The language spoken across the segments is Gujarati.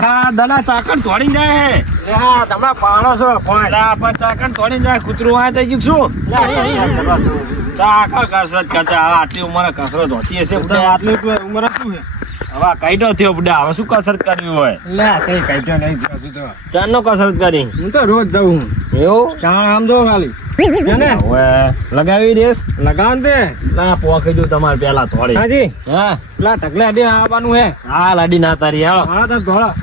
આ દલા ચાકણ તોડી જાય હે. હા તમે છો પણ એટલે પણ ચાકણ તોડી જાય કૂતરું આ થઈ ગયું શું લે? ચાકણ કસરત કરતા હવે આટલી ઉંમરે કસરત હોતી હશે આટલી ઉંમર શું છે? હવે કઈડો થયો બુડા હવે શું કસરત કરવી હોય? લે કઈ કાઢ્યો નહીં હજુ તો. ચારનો કસરત કરી? હું તો રોજ જાઉં એવું? ચાર આમ જો ખાલી. લગાવી દેસ લગાવ દે. ના પોખી દઉં તમારે પેલા થોડી હાજી. હા. પેલા ઢગલે અડી આવવાનું હે. હા લાડી ના તારી હા હા તો ધોળા.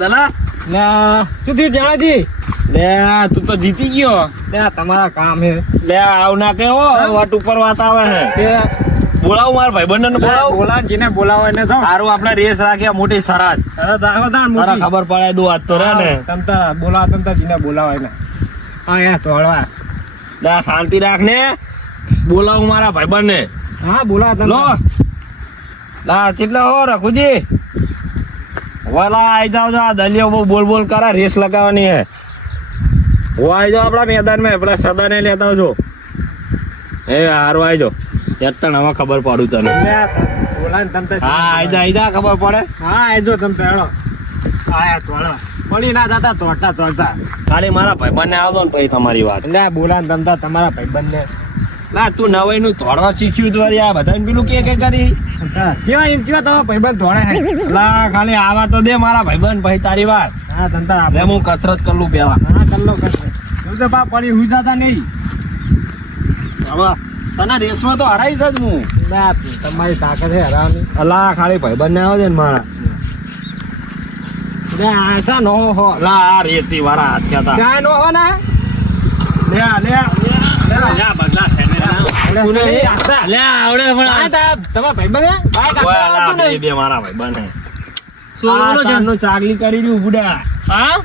દલા લે શું થયું જાણાજી લે તું તો જીતી ગયો. લે તમારા કામ હે. લે આવ ના કેવો વાટ ઉપર વાત આવે હે. તે મારા ભાઈબંધ ને બોલાવું? જેને બોલાવો એને તો. સારું આપણે રેસ રાખ્યા મોટી સરાજ આવો ખબર પડે દુ આજ તો રે ને. તમતા બોલાવો તમતા જીને બોલાવો એને હા યા લે શાંતિ રાખ ને. બોલાવું મારા ભાઈબંધને. હા બોલાવો લો. તમતા લા ચેટલા હો રઘુજી. વાલા આઈ જાવ જો આ દલિયો બહુ બોલ બોલ કરે રેસ લગાવવાની હે. હું આઈ જાઓ આપણા મેદાનમાં પેલા સદાને લેતા આવજો. એ હારું આઈ જાવ ત્યાં હવે ખબર પડું તને. લે ને હા આઈ જા આઈ જા ખબર પડે? હા આજો તમતા હેડો હા યા ધોળા. પડી ના દાદા તોડતા તોડતા ખાલી મારા ભાઈબંધને આવતો ને પછી તમારી વાત. એટલે બોલા ને તમતા તમારા ભાઈબંધ ના તું નવાઈ નું ધોળવા શીખ્યું તો આ બધા પેલું કે કે કરી? કેવા એમ કેવા તમારા ભાઈબંધ ધોળે હે? લા ખાલી આવા તો દે મારા ભાઈબંધ ભાઈ તારી વાત. હા તમતા આપણે હું કસરત કરું પેલા. હા કલ્લો કસરત તું તો બા પડી હું જાતા નહીં. હવે તને રેસમાં તો હરાઈશ જ હું. ના તમારી તાકાત હરાવની. અલા ખાલી ભાઈબંધ ને આવે ને મારા. આશા નો હો. લા આ રેતી વાળા હાથ કહેતા કાંઈ નો હો ના? ચાગલી કરી બુડા હા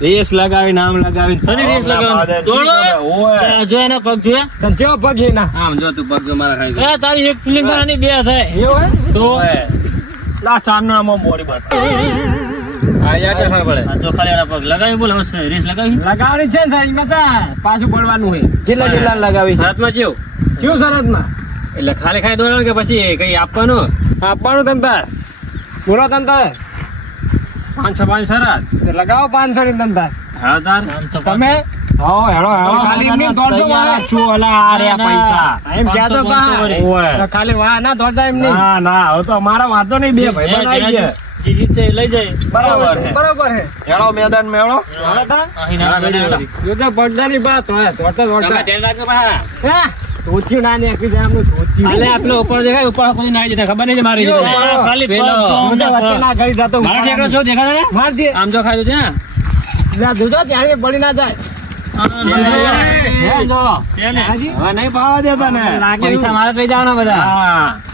રેસ લગાવી નામ લગાવી શેની રેસ લગાવી પગ જો પગ મારા તારી એક ફિલ્મ બે થાય એવું હે તો લા બસ લગાવવાની છે સાહેબ પાછું પડવાનું હોય કેટલા કેટલા લગાવી. હાથમાં કેવું કેવું સરસ એટલે ખાલી ખાલી દોડવાનું કે પછી કઈ આપવાનું? આપવાનું તમ બોલો તમ તાર. પાંચ છ પાંચ સરાત તે લગાવો પાંચસો ની તમ હા તાર. તમે? હો હેડો હેડો. ખાલી એમની દોઢસો વાળા. છું અલા આ પૈસા. એમ તો ખાલી વાહ ના દોડતા એમ નહીં. ના ના હવે તો અમારા વાંધો નહીં બે ભાઈ બનાવી ગયા. લઈ જાય. બરાબર હે બરાબર હે. મેદાન તા. જો તમે ધ્યાન રાખજો પા. હા? ના. અલે ઉપર દેખાય ઉપર કોઈ નાઈ જતા ખબર નહીં મારી જો, ખાલી વચ્ચે ના જતો હું. ઠેકડો છો? ને મારજે. આમ જો ખાઈ દો ત્યાં. ના જાય. હે, જો. તેને. હાજી. હવે નહીં પાવા દેતા ને. પૈસા મારે લઈ જવાના બધા. હા.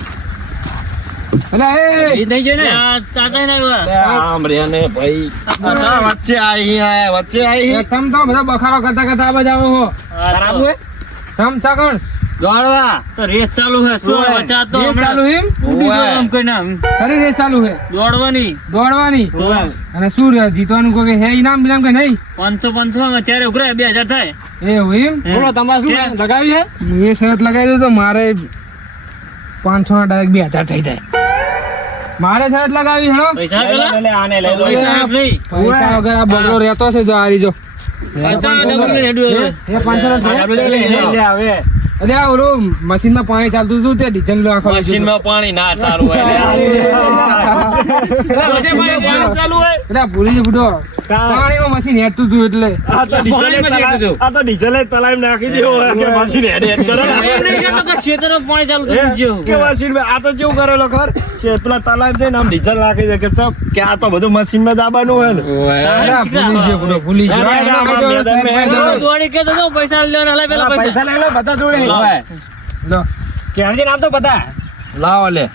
જીતવાનું કોઈ હે ઇનામ બિનામ કે નહીં? પાંચસો પાંચસો અત્યારે ચારે ઉઘરાય બે હજાર થાય. એવું એમ. તમારે શું લગાવી છે? એ શરત લગાવી દો તો મારે પાંચસો ના ડાયરેક્ટ બે હજાર થઈ જાય. મારે શરત લગાવી હેડો. પૈસા પેલા લે, આને લઈ લો. પૈસા નહીં. પૈસા વગર આ બગડો રહેતો છે જો આ રીજો. મશીનમાં પાણી ચાલતું હતું તે ડીઝલ નો આખો મશીનમાં પાણી ના ચાલુ હોય નાખી પેલા આમ ડીઝલ દે કે કે આ તો બધું મશીનમાં દાબાનું હોય પૈસા લેવાના પેલા પૈસા. બધા જોડે. નામ તો બધા. લાવો લે.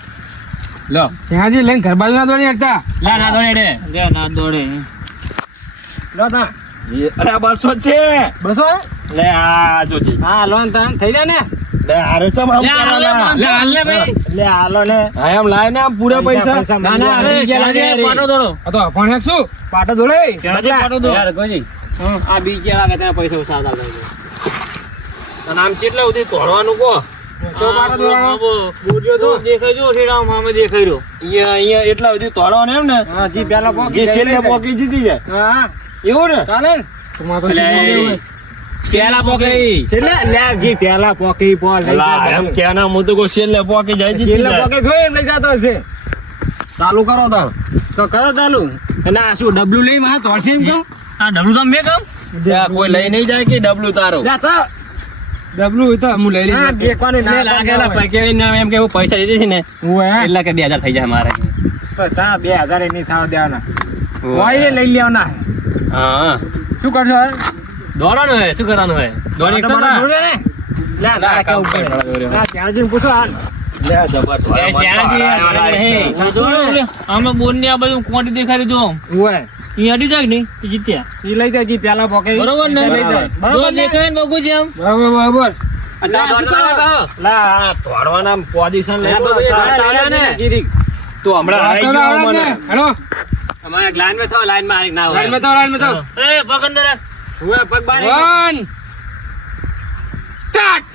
લો. ત્યાંથી લઈને ઘર બાજુ ના દોડી હટતા. લા ના દોડે રે. લે ના દોડે. લો તા. અરે આ બસો છે. બસો? લે આ જોજે. હા લોન તને થઈ જાય ને? લે હારે ચમ આમ લે, લે, હાલ લે ભાઈ. લે હાલો ને. હા એમ લાય ને આમ પૂરા પૈસા ના, ના, હવે પાટો દોડો. આ તો અભણ એક શું? પાટો દોડે. પાટો દોડો. આ બી કે તેના પૈસા હતા લાગે. અને આમ કેટલા સુધી તોડવાનું કહો? ચાલે કહું કરો તાર તો કરો ચાલુ. અને આ શું ડબલું લઈ માં તોડશે એમ કેમ આ ડબલું તો મેં કામ? કોઈ લઈ નહીં જાય કે ડબલું તારું? ડબલું હોય તો હું લઈ લઈશ. દેખવાનું મને લાગેલા પૈકી ને એમ કે હું પૈસા દીધી છે ને એટલે કે બે હજાર થઈ જાય મારે. તો ચા બે હજાર એ નહીં થવા દેવાના. હોય લઈ લેવાના. હા. શું કરશો? દોડવાનું હોય શું કરવાનું હોય? દોડી તો મને જોડે ને? લે ના, ના પર. ના ત્યાં પૂછો હાલ. લે જબર એ જ્યાંથી આ કોંટી દેખાય રહી જો. હોય ઈ અડી જાય કે ઈ જીત્યા. ઈ લઈ જાય જી પેલા પોકે બરોબર ને? લઈ જાય. બરોબર ને? દેખાય ને બગુજી આમ? બરોબર બરોબર. ને. તું હમણાં ને. અમારે એક લાઈનમાં થો, લાઈનમાં હારીક ના હોય. લાઈનમાં તો લાઈનમાં તો એ, પગ હુએ, પગ બહાર વન. સ્ટાર્ટ.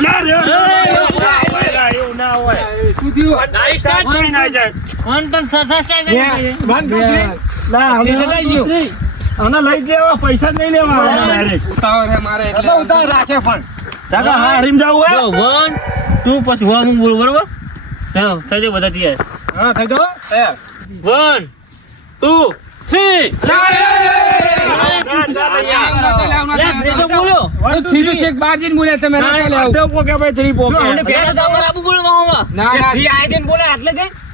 લા રે, એવું ના હોય, ના શું થયું? નાઈ start. કોઈ ના જાય. વન પણ સ- સ- સ- બે, સ- one, two, હવે લઈ દેવા પૈસા જ નહીં લેવા મારે. એટલે રાખે પણ. કાકા હા હરીમ જાવું હે? જો, પછી વન હું બોલું, બરોબર? થઈ જાય બધા તૈયાર. હા થઈ One, two, three. લે, બોલો. સીધું છેક બોલ્યા તમે બોલો માહોમાં.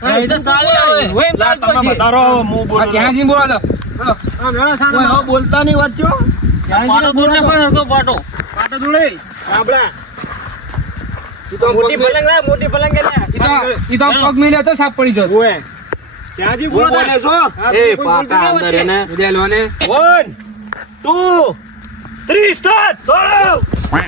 એ તો ચાલે હવે. લા તમે બતારો હું આ જ્યાં જઈને બોલો બોલો. આમ હેડો સાનો. કોઈ હવે બોલતા નહીં વચ્ચો પાટો દૂર નાખો ને હરખો પાટો. પાટો દુડે આપડા મોટી પલંગ લા મોટી પલંગ લે ઈ તો- પગ મિલ્યો તો સાપ પડી જતો ક્યાંથી બોલે છો એ પાટા અંદર એને ઉડે લો ને વન ટુ થ્રી સ્ટાર્ટ દોડો એ,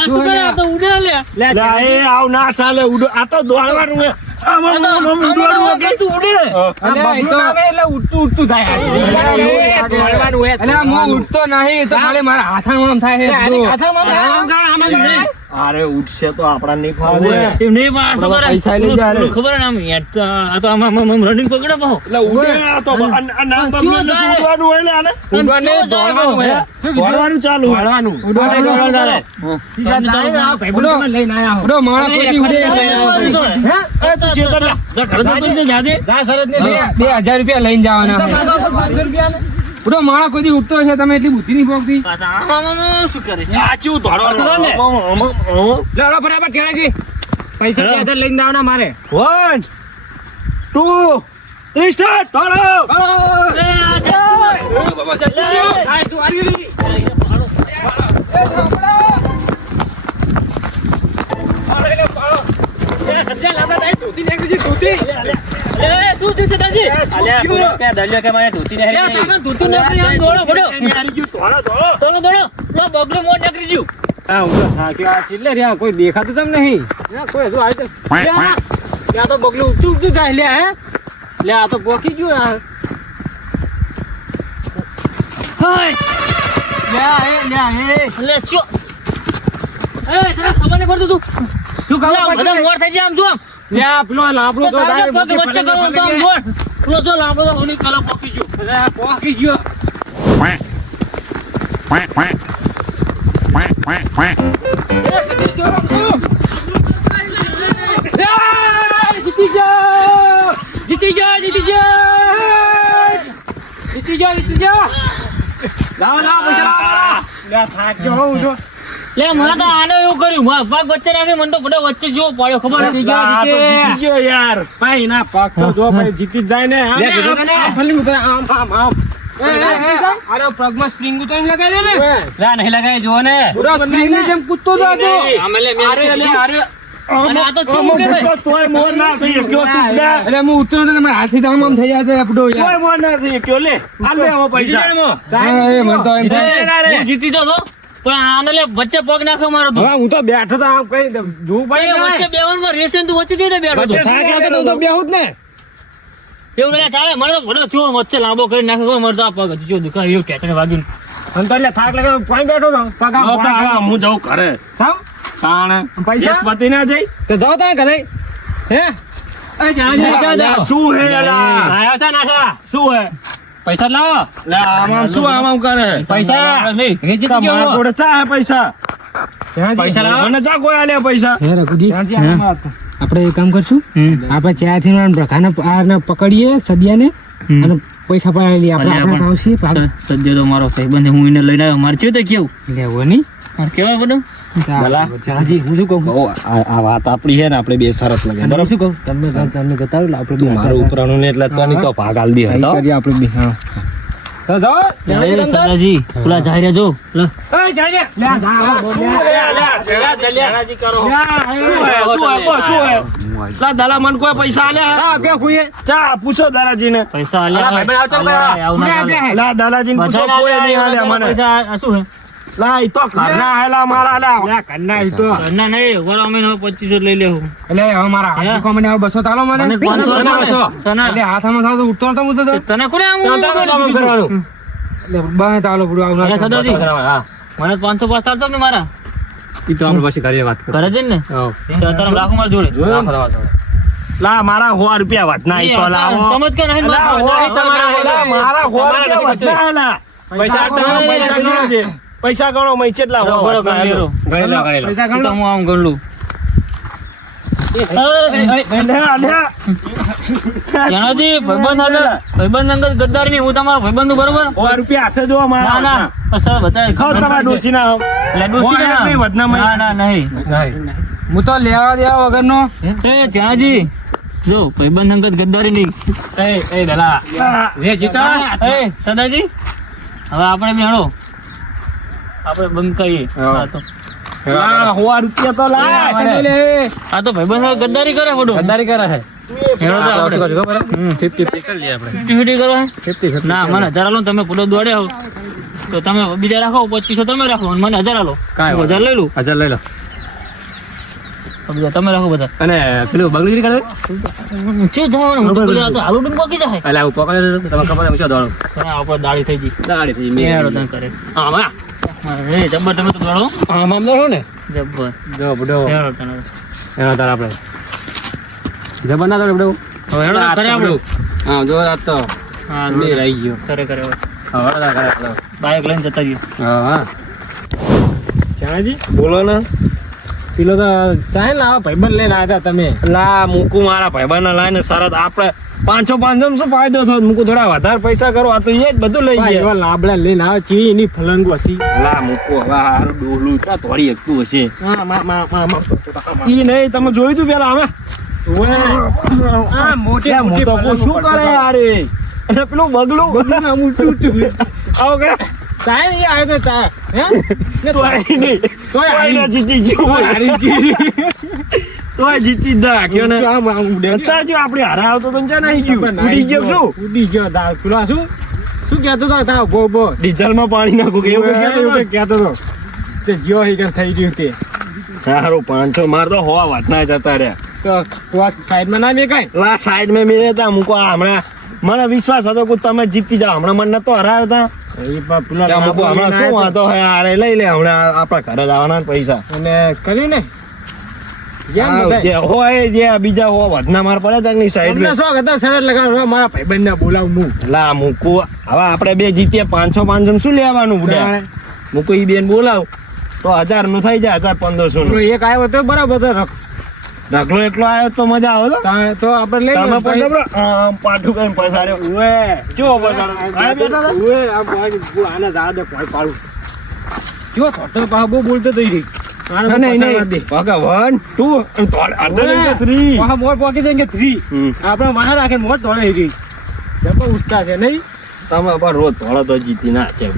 આ તો ઉડે લે. લે એ આવ ના ચાલે ઉડો આ તો દોડવાનું હે આમ આમ આમ આમ ઉડવાનું હે કે? તું ઉડે. અલ્યા, ઈ તો- અલ્યા, હું ઉઠતો નહીં, તો મારા હાથામાં થાય. અરે ઉઠશે તો આપણા નહીં ફાવે એમ નહીં, પણ કરે? પૈસા લઈ જાય રે. ખબર ના મે આ તો આમ આમ રનિંગ પકડે પાછો. એટલે ઉડે આ તો આ આ નામ એટલે ઉડવાનું હોય ને આને જાય દોડવાનું બહુ? હે. દોડવાનું ચાલુ દોડવાનું. ઉડવા નહીં, દોડવા તારે. ઉડો. ઉડો, માણસ કોઈથી ઉડે એટલે ઉડે. એ તું શેતર જા. ઘરે તો તું ના બે ને હજાર રૂપિયા લઈને જવાના ઉડો માણસ કોઈ ઉઠતો છે તમે એટલી બુદ્ધિ નહીં આમ શું કરે છે? આ ચેવું ને. બરાબર પૈસા લઈને આવના મારે? વન ટુ થ્રી સ્ટાર્ટ દોડો દોડો. એ, આ જા. એ, શું થયું છે તાજી? અલ્યા, બોલો કે દલિયો કે મને ધોતી નહીં લે, હારી. કાકા, ધોતું દોડો, દોડો, દોડો. દોડો, દોડો. લો, બગલું મોઢ નીકળી ગયું. હા હું તો થાક્યો આ છેલ્લે રહ્યા કોઈ દેખાતું તમ નહીં કોઈ હજુ આવી તો ત્યાં તો બગલું ઉઠતું ઉઠતું જાય લ્યા હે લે આ તો પોકી ગયું આ હાય. લ્યા હે લ્યા હે લે, ચો. એ, તને ખબર નહીં પડતું તું? શું લે, ખબર બધા પડતી? મોર થઈ જાય આમ જો આમ. લ્યા પેલો લાબડો તો તારે પગ વચ્ચે કરવાનું તો આમ જોડ. પેલો જો લાંબો તો હોની કલા પોકી ગયો. અરે પોકી ગયો. આમ જો. જીતી ગયો. જીતી ગયો જીતી ગયો. જીતી જીતી લાવો લાવો પૈસા લાવો લ્યા થાક્યો હું તો લે, મને તો આને એવું કર્યું. મારા પગ વચ્ચે રાખી મને તો બધો વચ્ચે જો પડ્યો. ખબર નથી ગયો, આ તો જીતી. જીતી ગયો યાર. ભાઈ ના પગ તો જો ભાઈ જીતી જાય ને. આમ, જીતો ફલી ઉતરે, આમ આમ આમ અરે પગમાં સ્પ્રિંગ તો એમ ને લા, નહીં લગાવી, જુઓ ને. પૂરા સ્પ્રિંગની જેમ કૂદતો મેં અરે અરે જીતી તો તો? પણ આને લે વચ્ચે પગ નાખ્યો મારો તું. હું તો બેઠો તો આમ કઈ જોવું પડે વચ્ચે ને. બેવાનું રેસે તું વચ્ચે જઈને બેઠો તો. હું તો બેહું જ ને. એવું રહ્યા ચાલે મને તો ભલો છો વચ્ચે લાંબો કરી નાખ્યો મને તો આ પગ. જો દુખાય એવું ટેટને વાગ્યું અને તો એટલે થાક લાગે તો બેઠો તો પગ તો તો હું જઉં ઘરે. થાવ. તાણે પૈસા? યશપતિ ના જઈ? તો જાઓ તાણ ઘરે. હે? એ જાણે જા, જા. શું હે શું હે? પૈસા લાવો. લે આમ આમ શું આમ આમ કરે? પૈસા. નહીં. વેચી તો તમારા જોડે ચા હે પૈસા? પૈસા લાવો. મને ચા કોઈ આલે પૈસા? હે રઘુજી. આપણે એક કામ કરશું? આપણે ચાથી પ્રખાને આને પકડીએ સદિયાને ને અને પૈસા પાડી લઈએ. આપણે આપણે પણ આવશે ભાગ. સ- તો મારો સાહેબ હું એને લઈને આવ્યો. મારે છે તો કેવું? લેવો નહીં. મારે કેવાય બધું? ભલા. હું શું કહું? આ આ વાત આપણી છે ને આપણે બે શરત લગે અને શું કહું? તમને તમને બતાવું આપણે તું મારું ઉપરાણું ને એટલે તો તો ભાગ આલ દે અહીં તો. આપણે બે હા. તો જાઓ. એ સદાજી. પેલા જાઈ રહ્યા જો લે. એ જાજે લે. આ જા, આ બોલ, લે. શેણાજી કરો. લે, આ, એ. શું હે શું હે બોલ, શું હે. લા દાલા મને કોઈ પૈસા લા તો ઘરના આયેલા મારા લા. ઈ તો. ઘરના નહીં વરો અમે હવે પચીસો લઈ લેવું. એટલે હવે મારા હાથ કો મને હવે બસો તાલો મને? મને પાંચસો બસો, બસો. બસો. સના. એટલે હાથમાં થાવ તો ઉઠતો તો તો. તને કોને આમ કામ કરવાનું. એટલે બાય તાલો પૂરો આવના સદાજી. હા. મને પાંચસો પાસ ચાલતો ને મારા? ઈ તો આપણે પછી કરીએ વાત કરે ઘરે ને. તો તારા રાખો મારા જોડે. રાખો તમારા જોડે. લા મારા સો રૂપિયા વધના ઈ તો લાવો. તમે જ કહો નહીં, મારા તમારા મારા સો રૂપિયા વધના લા. પૈસા પૈસા પૈસા ગણો મય કેટલા હોય ગણી. ગણી ગણી. પૈસા ગણો. હું આમ. ભાઈબંધ ગદ્દારી હું તમારો ભાઈબંધ બરોબર રૂપિયા હશે જો ના ના. તમારા ના. નહીં, ના ના નહીં. હું તો લેવા દેવા વગરનો. એ જણાજી જો ભાઈબંધ અંગત ગદ્દારી નહીં એ, એ, દલા. લા, જીતા. એ સદાજી હવે આપણે બે હળો આપણે બંધ કરીએ હા. તો લા, સો રૂપિયા તો લાય. આ તો ભાઈબંધ ગદ્દારી કરે ફોટો ગદ્દારી કરે છે. હેડો તો આપણે આપણે. શું કરશું ખબર હે? હમ. 50-50 કરી લઈએ આપણે. ફિફ્ટી ફિફ્ટી કરવા હે? 50-50 ના મને હજાર આલો તમે ફોટો દોડે હો તો તમે બીજા રાખો પચીસો તમે રાખો મને હજાર આલો હજાર લઈ લો હજાર લઈ લો બીજા તમે રાખો બધા અને પેલું બગડી કરે શું જવાનું હું તો પેલા તો હાલું ડૂબ પોકી જાય એટલે પકડી તમે ખબર છે, હું દોડું? થઈ ગઈ દાડી થઈ ગઈ. કરે આમાં? એ જબ્બર તમે તો દોડો આમ આમ દોડો ને? જબ્બર. હેડો તાર આપણે. જબર ના દોડે બુડો હવે હેડો કરે આપણે. હા જો આ તો. હા રહી ગયો. કરે કરે હવે. હા કરે આપણે. બાઇક લઈને જતા રહીએ હા હા. જાણાજી બોલો ને. પેલો તો ચાહે ને આવા ભાઈબંધ લઈને આવ્યા તમે. લા મૂકું મારા ભાઈબંધને લાઈને સરત આપણે પાંચસો પાંચસો શું ફાયદો થયો? મૂકું થોડા વધારે પૈસા કરો. આ તો એ જ બધું લઈ ગયા. એવા લાબડા લઈને આવે છે એની ફલંગો હતી લા મૂકું હવે હારું ડોલું ચા થોડી એકતું હશે. ઈ નહીં તમે જોયું તું પેલા હવે? મોટી મોટો શું કરે યાર? અને પેલું બગલું. આવો કે. ચાહે નહીં એ તો ચા હે? ને આઈ નહીં તોય આઈ ના જીતી ગયો. હારી ગઈ. તોય જીતી ના ગયો ને. અચ્છા જો આપણે હારા આવતો તો ક્યાં નાહી ગયું? ઉડી ગયો શું? ઉડી ગયો તાર પેલો શું? શું કહેતો હતો ડીઝલમાં પાણી નાખું કે એવું કહેતો કહેતો હતો તે જ્યો હી કંઈક થઈ ગયું તે. સારું પાંચસો માર તો હોવા વાત ના જતા રહ્યા. તો તું સાઈડમાં ના મેકાય? લા સાઈડ મેં મેં હતા મૂકો હમણાં. મને વિશ્વાસ હતો કે તમે જીતી જાઓ. હમણાં મને નતો હરાવ્યો તા હતા આપણે બે જીતીએ પાંચસો પાંચસો શું લેવાનું મૂકું ઈ બેન બોલાવ. તો હજારનું થઈ જાય હજાર પંદરસો એક આવ્યો તો બરાબર. ઢગલો એટલો આવ્યો તો મજા આવે તો. આપણે લઈ તમે. પણ આમ પાઠું કઈ પસાડ્યો ઉવે. જો પસાડો? ઉવે, આ બોય- બો આને જા દે, કોઈ પાડું. જો થોડો પા બહુ બોલતો તો ઈ મોર આપણે માથે રાખે મોર. જબર ઉઠતા છે નહીં? તમે પણ રોજ થોડા તો જીતી ના છે.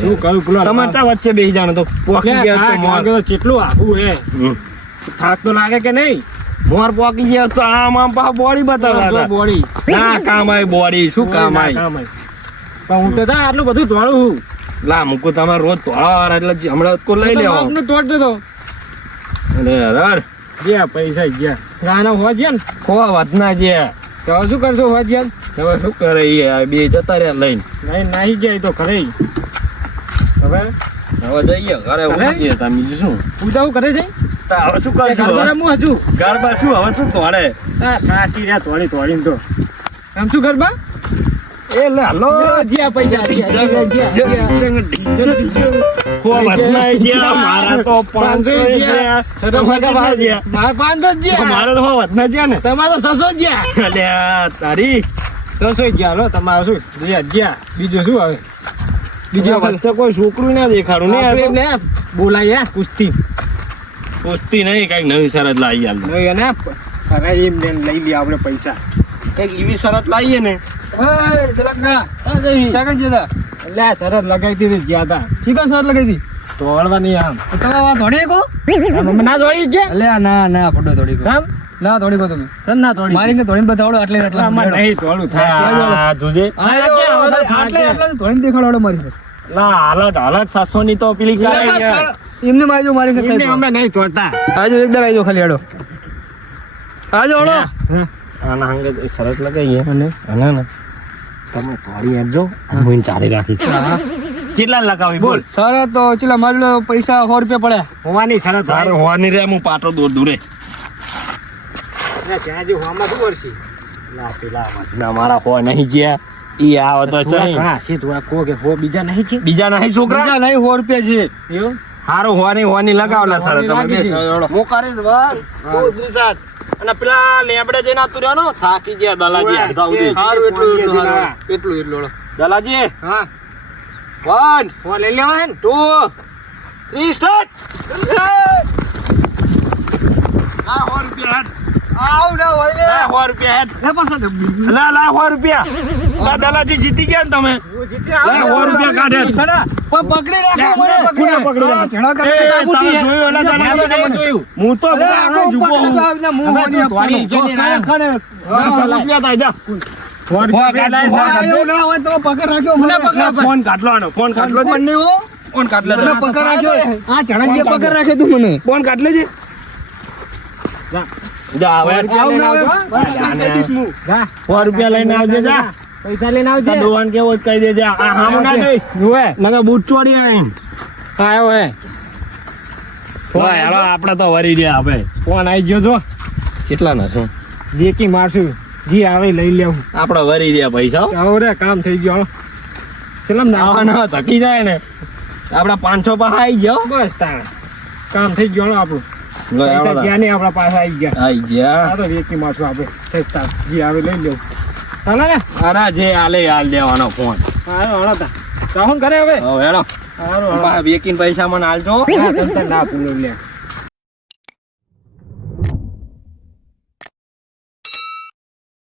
શું કરું પેલો તમારે ત્યાં વચ્ચે બેસી જાણે તો પોકી ગયા તો મોર. કેટલું આઘું હે. થાક તો લાગે કે નહીં? મોર પોકી ગયા તો આમ આમ પા બોડી બતાવતા બોડી. ના કામ આય બોડી શું કામ આય કામ. પણ હું તો તા આટલું બધું દોડું હું લા મુકો તમે રોજ વાળા એટલે હમણાં કો લઈ લેવો. આપને તોડ દેતો અરે યાર ગયા પૈસા ગયા. રાણા હો ગયા ને? ખો ના ગયા. તો શું કરશો હો ગયા હવે શું કરે એ બે જતા રહ્યા લઈને. નહીં નાહી જાય તો ખરે હવે? હવે જઈએ ઘરે ઉઠીએ તમે શું? પૂજાઓ કરે છે? હવે શું કરશું ગરબા હજુ? ગરબા શું? હવે શું તોડે સાચી રહ્યા તોડી તોડીને તો એમ શું ગરબા? એ લે હલો. જ્યાં પૈસા જ્યાં, જ્યાં, જ્યાં. જ્યાં મારા તો પાંચસો જ્યાં. તમારે કેટલા પાંચસો જ જ્યાં. મારે તો હો વધના જ્યાં ને. તમારે તો જ્યાં. તારી. છસો જ જ્યાં લો તમારે શું? જ્યાં જ્યાં બીજું શું આવે બીજા વચ્ચે કોઈ છોકરું ના દેખાડું ને બોલાય કુસ્તી. કુસ્તી નહીં કંઈક નવી શરત લાવી હાલ નહીં અને અરે એમ ને લઈ લઈએ આપણે પૈસા. કંઈક એવી શરત લાવીએ ને. એટલે શરત લગાવી દીધી જ્યાં તા ચિકન શરત લગાવી દી તોડવાની આમ. તમે વાત થોડી કો? ના અલ્યા ના ના પડો કો. ના કો તમે. તન ના મારીને થોડીને બતાવડો એટલે આટલા. આમાં નહીં તોડું થાય. જોજે. આટલે આટલે થોડીને દેખાડો મારી. ના હાલત હાલત સાસો ની તો પેલી કરે યાર. એમને મારી જો મારી એમને અમે નહીં તોડતા. આજો એકદમ આજો ખાલી આડો આજો હળો આના હંગે તો શરત લગાવીએ. અને? ના ને? તમે પાડી આપજો. હું. ચારે રાખી કેટલા લગાવી? બોલ. સર તો ચલા મારી પૈસા સો રૂપિયા પડ્યા. હોવાની શરત તારે હોવાની રે હું પાટો દૂર દૂરે. ત્યાં જે હોવામાં શું કરશી? ના પેલા ના મારા હો નહીં ગયા. ઈ આવે તો છે. ઘણા છે આ કો કે હો બીજા નહીં કે? બીજા નહીં છોકરા? બીજા નહીં સો રૂપિયા છે. એવું? હારું હોવાની હોવાની લગાવલા સર તમે. હું કરીશ બસ હું. દ્રિસાટ. અને પેલા લેબડે જઈને આતું રહ્યો થાકી ગયા દલાજી અડધા સુધી સારું એટલું એટલું હા. એટલું એટલું. દલાજી હા. વન. હો લઈ લેવા હે ટુ. Three start. આ હો રૂપિયા હેડ. આવ ના હોય લે. લા રૂપિયા હેડ. એ પાછા લા લા સો રૂપિયા. દલાજી જીતી ગયા ને તમે. જીતી સો રૂપિયા કાઢે. પણ પકડી રાખો મને. પકડી રાખો? છડા કરે. તમે જોયું એટલે જોયું. હું તો આખો હું. જો જા. ફોન કાઢલો ફોન કાઢલો ફોન ફોન કાઢલો પકડ રાખ્યો. આ ચણાજીએ પકડ રાખ્યો તું મને. ફોન જા. જા લઈને આવજો. જા, રૂપિયા લઈને આવજે જા પૈસા લઈને આવજે. તાર કેવો જ કહી દેજે. આ હામું ના જોઈ જુએ. મને બૂટ ચોડી આય આવ્યો હે. ભાઈ હાલો આપણે તો વરી રહ્યા હવે. ફોન આવી ગયો જો. કેટલા ના છો? દેખી મારશું. જી આવે લઈ લેવું આપણે વરી રહ્યા પૈસા આવો રે કામ થઈ ગયો ચલમ ના આવા ના થકી જાય ને. આપડા પાંચસો પાસે આવી ગયો બસ તાણ. કામ થઈ ગયો આપણું. પૈસા ગયા ત્યાં નહીં આપણા પાસે આવી ગયા. આઈ ગયા. આ તો વેચી મારશું આપણે. સસ્તા જી આવે લઈ લેવું ચાલે ને. અરે જે આલે હાલ દેવાનો ફોન. હાલો તા. તો કરે હવે? હેડો હારું વેકીન પૈસા મને હાલજો ના પૂરું લે